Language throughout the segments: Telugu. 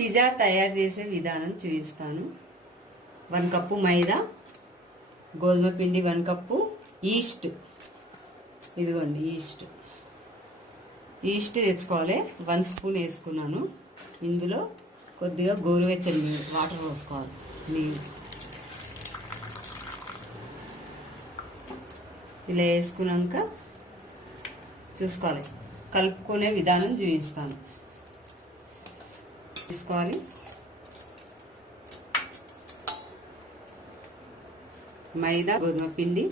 పిజ్జా తయారు చేసే విధానం చూపిస్తాను. 1 కప్పు మైదా, గోధుమ పిండి 1 కప్పు, ఈస్ట్, ఇదిగోండి ఈస్ట్ తెచ్చుకోవాలి. 1 స్పూన్ వేసుకున్నాను. ఇందులో కొద్దిగా గోరువెచ్చని నీళ్ళు, వాటర్ పోసుకోవాలి. నీళ్ళు ఇలా వేసుకున్నాక చూసుకోవాలి. కలుపుకునే విధానం చూపిస్తాను. తీసుకోవాలి. మైదా, గోధుమ పిండి,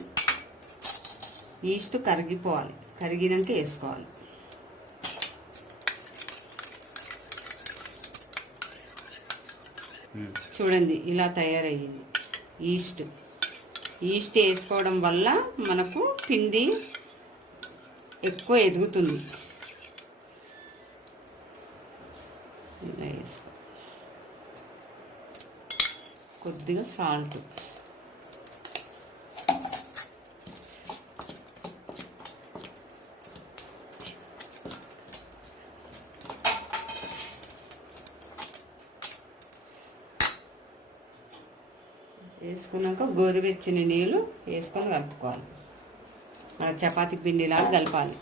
ఈస్ట్ కరిగిపోవాలి. కరిగినాక వేసుకోవాలి. చూడండి ఇలా తయారయ్యింది. ఈస్ట్ వేసుకోవడం వల్ల మనకు పిండి ఎక్కువ ఎదుగుతుంది. ఇలా వేసుకో. కొద్దిగా సాల్ట్, వేసుకున్నాక గోరువెచ్చని నీళ్ళు వేసుకొని కలుపుకోవాలి. మన చపాతీ పిండిలాగా కలపాలి.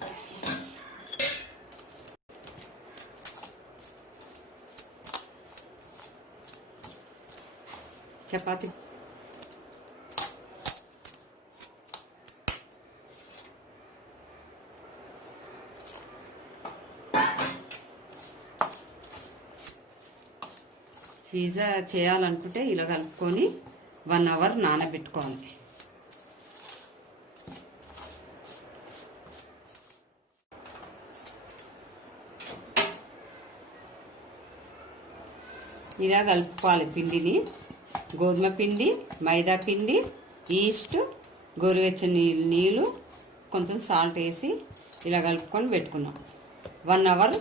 చపాతీ పిజ్జా చేయాలనుకుంటే ఇలా కలుపుకొని 1 అవర్ నానబెట్టుకోవాలి. ఇలా కలుపుకోవాలి పిండిని. గోధుమ పిండి, మైదా పిండి, ఈస్ట్, గోరువెచ్చని నీళ్ళు, కొంచెం సాల్ట్ వేసి ఇలా కలుపుకొని పెట్టుకున్నాం. 1 అవర్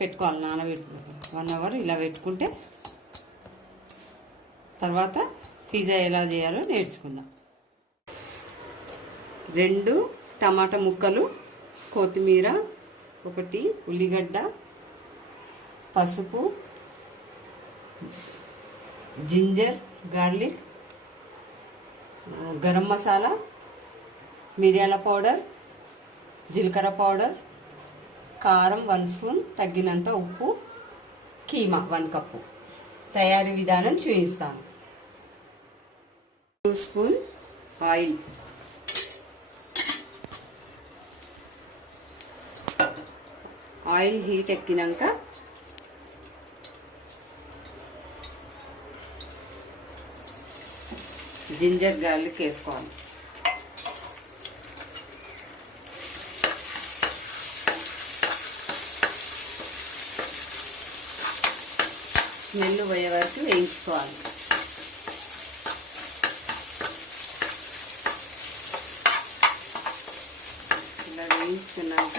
పెట్టుకోవాలి. నానబెట్టుకోవాలి 1 అవర్. ఇలా పెట్టుకుంటే తర్వాత పిజ్జా ఎలా చేయాలో నేర్చుకుందాం. 2 టమాటా ముక్కలు, కొత్తిమీర, 1 ఉల్లిగడ్డ, పసుపు, జింజర్ గార్లిక్, గరం మసాలా, మిరియాల పౌడర్, జీలకర్ర పౌడర్, కారం 1 స్పూన్, తగినంత ఉప్పు, కీమా 1 కప్పు. తయారీ విధానం చూపిస్తాను. 2 స్పూన్ ఆయిల్, ఆయిల్ హీట్ ఎక్కినాక జింజర్ గార్లిక్ వేసుకోవాలి. స్మెల్ పోయే వరకు వేయించుకోవాలి. ఇలా వేయించుకున్నాక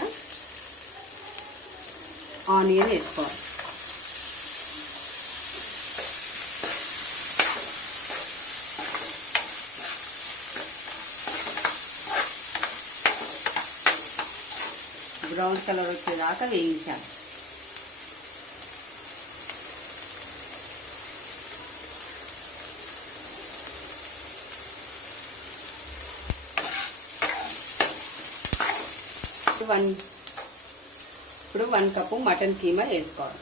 ఆనియన్ వేసుకోవాలి. బ్రౌన్ కలర్ వచ్చేదాకా వేయించాలి. ఇప్పుడు 1 కప్పు మటన్ కీమా వేసుకోవాలి.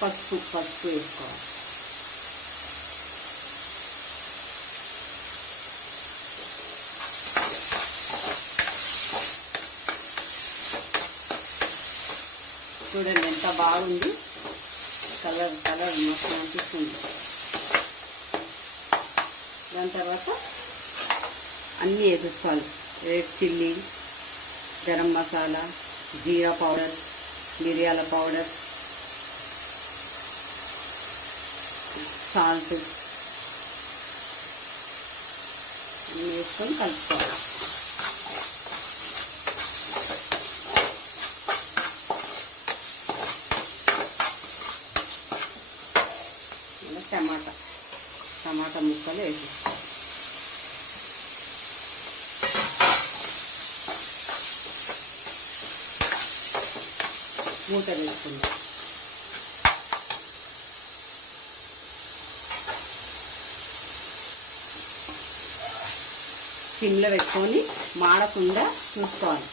పసుపు వేసుకోవాలి. చూడండి ఎంత బాగుంది. కలర్ మొత్తం అనిపిస్తుంది. దాని తర్వాత అన్నీ వేసేసుకోవాలి. రెడ్ చిల్లీ, గరం మసాలా, జీరా పౌడర్, మిరియాల పౌడర్, సాల్ట్, వేసుకొని కలుపుకోవాలి. టమాటా ముక్కలు వేసేసుకోవాలి. మూత వేసుకుందాం. సిమ్లో పెట్టుకొని మాడకుండా చూసుకోవాలి.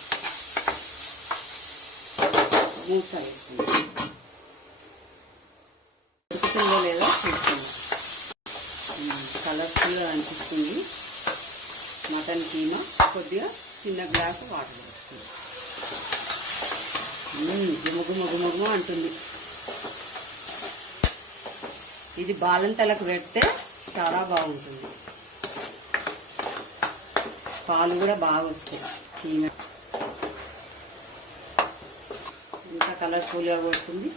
మూత వేసుకుందాం. ఉడుకుతుందో లేదో చూసుకోండి. కలర్ఫుల్గా అనిపిస్తుంది. మటన్ కీమా కొద్దిగా చిన్న గ్లాసు వాటర్ వేస్తుంది. గుమగు అంటుంది. ఇది బాలంతలకు పెడితే చాలా బాగుంటుంది. పాలు కూడా బాగా వస్తాయి. కీమా ఇంత కలర్ఫుల్గా కొడుతుంది.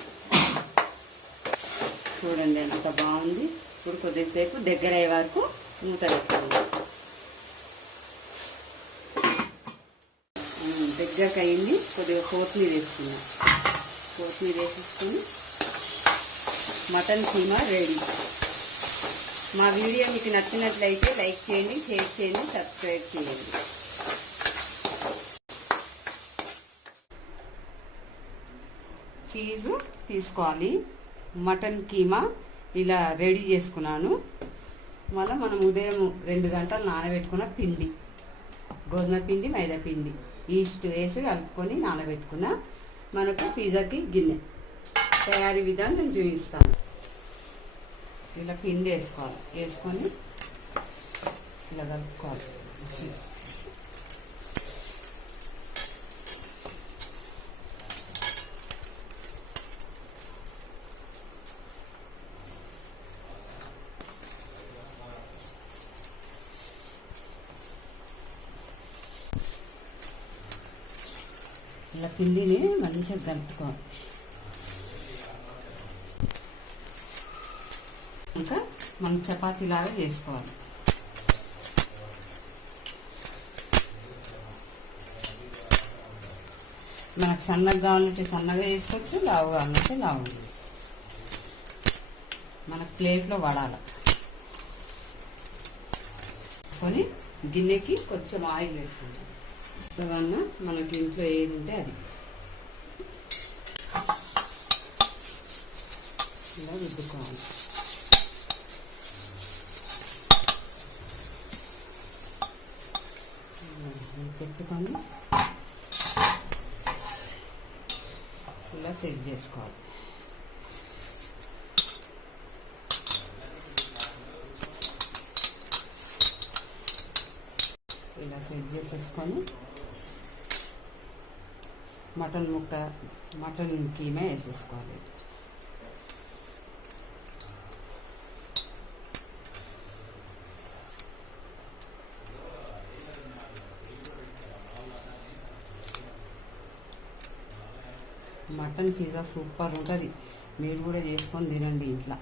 చూడండి ఎంత బాగుంది. ఇప్పుడు కొద్దిసేపు దగ్గర అయ్యే వరకు మూత పెట్టుకోండి. దగ్గరకు అయింది. కొద్దిగా కొత్తిమీర వేసుకున్నాం. కొత్తిమీర వేసేసుకొని మటన్ కీమా రెడీ. మా వీడియో మీకు నచ్చినట్లయితే లైక్ చేయండి, షేర్ చేయండి, సబ్స్క్రైబ్ చేయండి. చీజు తీసుకోవాలి. మటన్ కీమా ఇలా రెడీ చేసుకున్నాను. మళ్ళీ మనం ఉదయం 2 గంటలు నానబెట్టుకున్న పిండి, గోధుమ పిండి, మైదా పిండి, ఈస్ట్ వేసి కలుపుకొని నానబెట్టుకున్న మనకు పిజ్జాకి గిన్నె తయారీ విధానం నేను చూపిస్తాను. ఇలా పిండి వేసుకోవాలి. వేసుకొని ఇలా కలుపుకోవాలి. ఇలా పిండిని మంచిగా కలుపుకోవాలి. ఇంకా మనం చపాతీలాగా చేసుకోవాలి. మనకు సన్నగా కావాలంటే సన్నగా చేసుకోవచ్చు, లావు కావాలంటే లావు చేసుకోవచ్చు. మనకు ప్లేట్లో వడాలి. కొని గిన్నెకి కొంచెం ఆయిల్ పెట్టుకుంటాం. ఇవన్నీ మనకి ఇంట్లో ఏది ఉంటే అది ఇలా రుద్దుకోవాలి. పెట్టుకొని ఇలా సెట్ చేసుకోవాలి. ఇలా సెట్ చేసేసుకొని మటన్ కీమా వేసేసుకోవాలి. మటన్ పిజ్జా సూపర్ ఉంటుంది. మీరు కూడా చేసుకొని తినండి ఇంట్లో.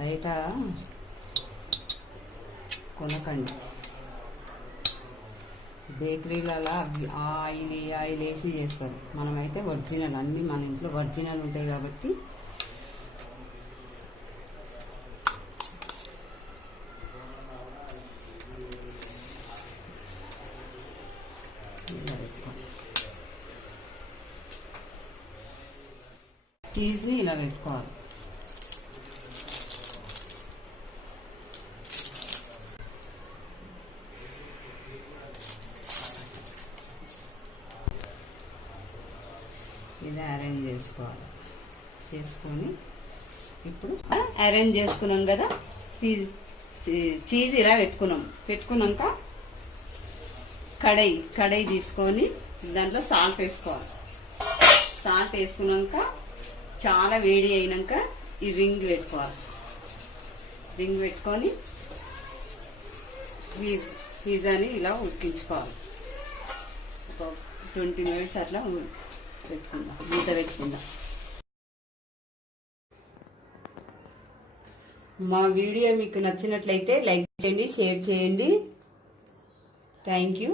బయట కొనకండి. బేకరీలలో ఆయిల్ వేసి చేస్తారు. మనమైతే ఒరిజినల్, అన్నీ మన ఇంట్లో ఒరిజినల్ ఉంటాయి కాబట్టి చీజ్ని ఇలా పెట్టుకోవాలి. ఇలా అరేంజ్ చేసుకోవాలి. చేసుకొని ఇప్పుడు అరేంజ్ చేసుకున్నాం కదా, చీజ్ ఇలా పెట్టుకున్నాక కడాయి తీసుకొని దాంట్లో సాల్ట్ వేసుకోవాలి. సాల్ట్ వేసుకున్నాక చాలా వేడి అయినాక ఈ రింగ్ పెట్టుకోవాలి. రింగ్ పెట్టుకొని పిజ్జాని ఇలా ఉడికించుకోవాలి. ఒక 20 minutes అట్లా పెట్టుకుందాం, మూత పెట్టుకుందాం. మా వీడియో మీకు నచ్చినట్లయితే లైక్ చేయండి, షేర్ చేయండి, థ్యాంక్ యూ.